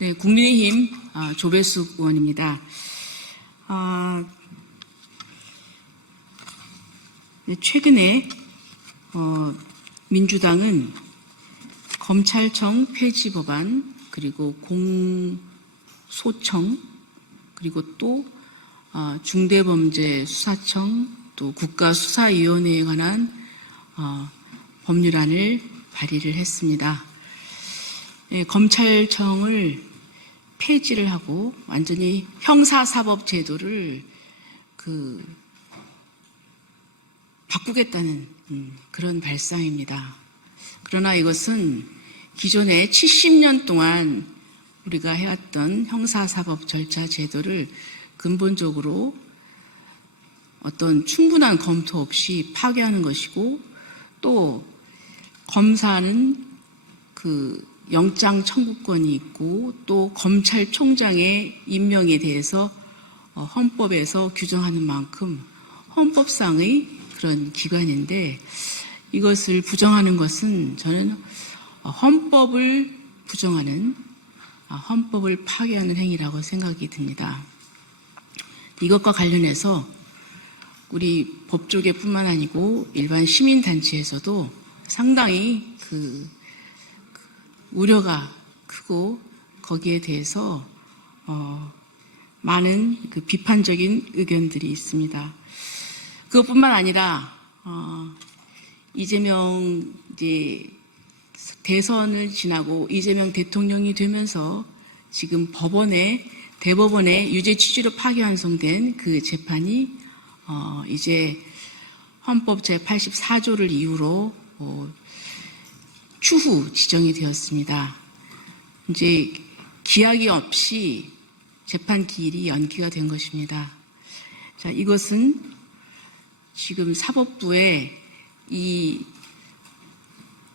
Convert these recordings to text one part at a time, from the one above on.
네, 국민의힘 조배숙 의원입니다. 최근에 민주당은 검찰청 폐지 법안, 그리고 공소청, 그리고 또 중대범죄수사청, 또 국가수사위원회에 관한 법률안을 발의를 했습니다. 검찰청을 폐지를 하고 완전히 형사사법제도를 바꾸겠다는 그런 발상입니다. 그러나 이것은 기존에 70년 동안 우리가 해왔던 형사사법 절차 제도를 근본적으로 어떤 충분한 검토 없이 파괴하는 것이고, 또 검사는 영장 청구권이 있고, 또 검찰총장의 임명에 대해서 헌법에서 규정하는 만큼 헌법상의 그런 기관인데, 이것을 부정하는 것은 저는 헌법을 부정하는, 헌법을 파괴하는 행위라고 생각이 듭니다. 이것과 관련해서 우리 법조계뿐만 아니고 일반 시민단체에서도 상당히 우려가 크고, 거기에 대해서 많은 비판적인 의견들이 있습니다. 그것뿐만 아니라 이재명 대선을 지나고 이재명 대통령이 되면서 지금 대법원에 유죄 취지로 파기환송된 그 재판이 이제 헌법 제84조를 이유로 추후 지정이 되었습니다. 이제 기약이 없이 재판 기일이 연기가 된 것입니다. 자, 이것은 지금 사법부의 이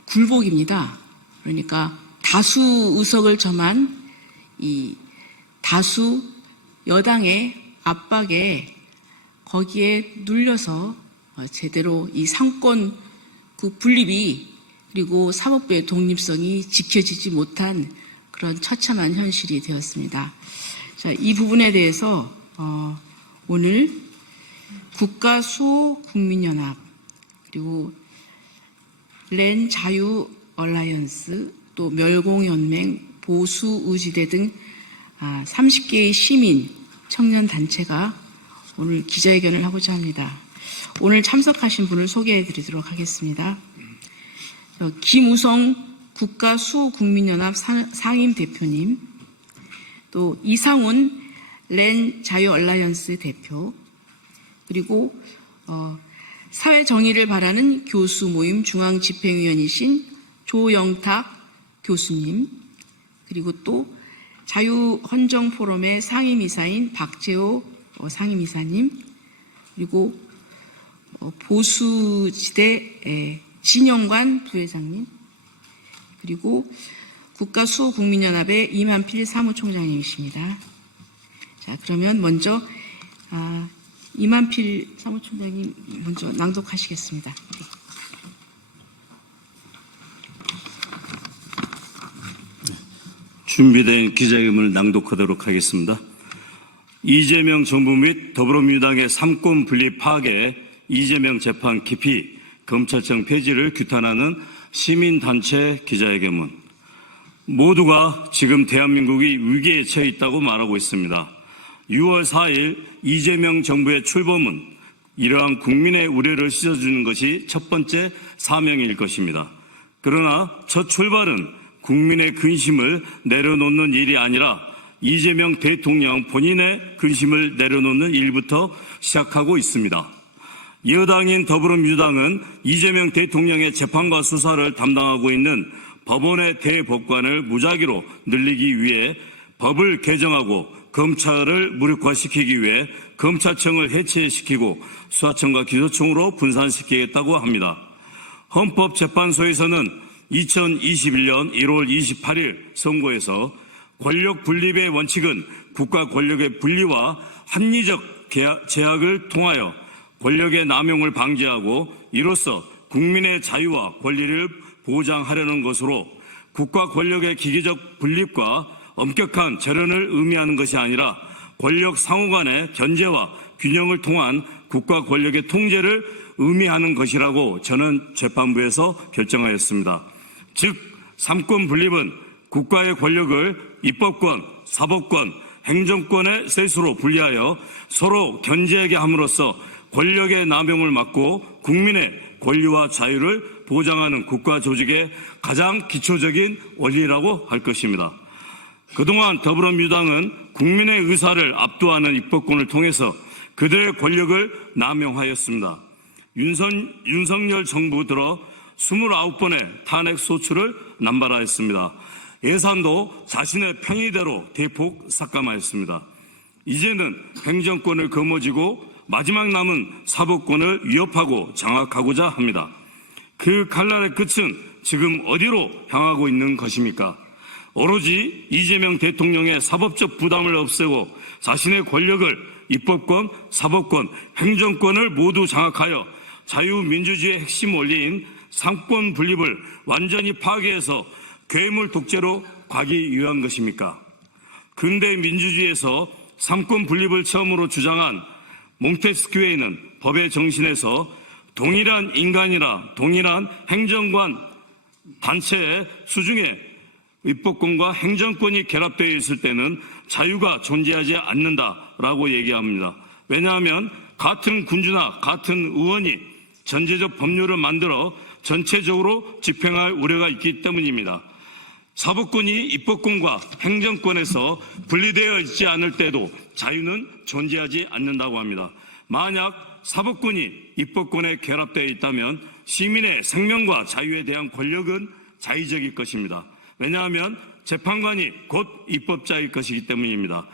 굴복입니다. 그러니까 다수 의석을 점한 이 다수 여당의 압박에 거기에 눌려서 제대로 이 상권 분립이, 그리고 사법부의 독립성이 지켜지지 못한 그런 처참한 현실이 되었습니다. 자, 이 부분에 대해서 오늘 국가수호국민연합, 그리고 렌 자유 얼라이언스, 또 멸공연맹, 보수의지대 등 30개의 시민, 청년단체가 오늘 기자회견을 하고자 합니다. 오늘 참석하신 분을 소개해 드리도록 하겠습니다. 김우성 국가수호국민연합 상임대표님, 또 이상훈 렌 자유 얼라이언스 대표, 그리고 사회정의를 바라는 교수 모임 중앙집행위원이신 조영탁 교수님, 그리고 또 자유헌정포럼의 상임이사인 박재호 상임이사님, 그리고 보수지대 진영관 부회장님, 그리고 국가수호국민연합의 이만필 사무총장님이십니다. 자, 그러면 먼저 이만필 사무총장님 먼저 낭독하시겠습니다. 네. 준비된 기자회견을 낭독하도록 하겠습니다. 이재명 정부 및 더불어민주당의 삼권 분립 파괴, 이재명 재판 기피, 검찰청 폐지를 규탄하는 시민단체 기자회견문. 모두가 지금 대한민국이 위기에 처해 있다고 말하고 있습니다. 6월 4일 이재명 정부의 출범은 이러한 국민의 우려를 씻어주는 것이 첫 번째 사명일 것입니다. 그러나 첫 출발은 국민의 근심을 내려놓는 일이 아니라 이재명 대통령 본인의 근심을 내려놓는 일부터 시작하고 있습니다. 여당인 더불어민주당은 이재명 대통령의 재판과 수사를 담당하고 있는 법원의 대법관을 무작위로 늘리기 위해 법을 개정하고 검찰을 무력화시키기 위해 검찰청을 해체시키고 수사청과 기소청으로 분산시키겠다고 합니다. 헌법재판소에서는 2021년 1월 28일 선고에서 권력 분립의 원칙은 국가 권력의 분리와 합리적 제약을 통하여 권력의 남용을 방지하고 이로써 국민의 자유와 권리를 보장하려는 것으로 국가 권력의 기계적 분립과 엄격한 절연을 의미하는 것이 아니라 권력 상호 간의 견제와 균형을 통한 국가 권력의 통제를 의미하는 것이라고 저는 재판부에서 결정하였습니다. 즉, 삼권 분립은 국가의 권력을 입법권, 사법권, 행정권의 셋으로 분리하여 서로 견제하게 함으로써 권력의 남용을 막고 국민의 권리와 자유를 보장하는 국가 조직의 가장 기초적인 원리라고 할 것입니다. 그동안 더불어민주당은 국민의 의사를 압도하는 입법권을 통해서 그들의 권력을 남용하였습니다. 윤석열 정부 들어 29번의 탄핵 소추를 남발하였습니다. 예산도 자신의 평의대로 대폭 삭감하였습니다. 이제는 행정권을 거머쥐고 마지막 남은 사법권을 위협하고 장악하고자 합니다. 그 칼날의 끝은 지금 어디로 향하고 있는 것입니까? 오로지 이재명 대통령의 사법적 부담을 없애고 자신의 권력을 입법권, 사법권, 행정권을 모두 장악하여 자유민주주의의 핵심 원리인 삼권 분립을 완전히 파괴해서 괴물 독재로 가기 위한 것입니까? 근대 민주주의에서 삼권 분립을 처음으로 주장한 몽테스큐에는 법의 정신에서 동일한 인간이라 동일한 행정관 단체의 수중에 입법권과 행정권이 결합되어 있을 때는 자유가 존재하지 않는다라고 얘기합니다. 왜냐하면 같은 군주나 같은 의원이 전제적 법률을 만들어 전체적으로 집행할 우려가 있기 때문입니다. 사법권이 입법권과 행정권에서 분리되어 있지 않을 때도 자유는 존재하지 않는다고 합니다. 만약 사법권이 입법권에 결합되어 있다면 시민의 생명과 자유에 대한 권력은 자의적일 것입니다. 왜냐하면 재판관이 곧 입법자일 것이기 때문입니다.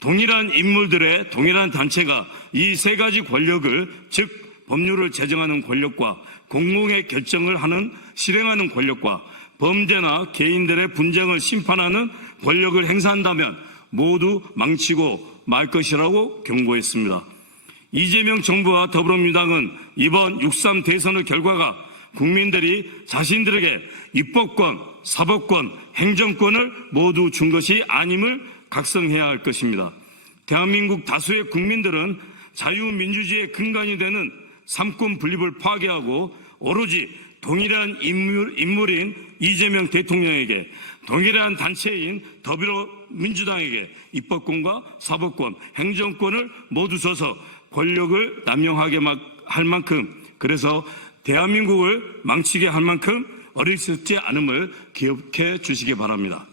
동일한 인물들의 동일한 단체가 이 세 가지 권력을, 즉 법률을 제정하는 권력과 공공의 결정을 실행하는 권력과 범죄나 개인들의 분쟁을 심판하는 권력을 행사한다면 모두 망치고 말 것이라고 경고했습니다. 이재명 정부와 더불어민주당은 이번 6.3 대선의 결과가 국민들이 자신들에게 입법권, 사법권, 행정권을 모두 준 것이 아님을 각성해야 할 것입니다. 대한민국 다수의 국민들은 자유민주주의의 근간이 되는 삼권 분립을 파괴하고 오로지 동일한 인물인 이재명 대통령에게, 동일한 단체인 더불어민주당에게 입법권과 사법권, 행정권을 모두 줘서 권력을 남용하게 할 만큼, 그래서 대한민국을 망치게 할 만큼 어리석지 않음을 기억해 주시기 바랍니다.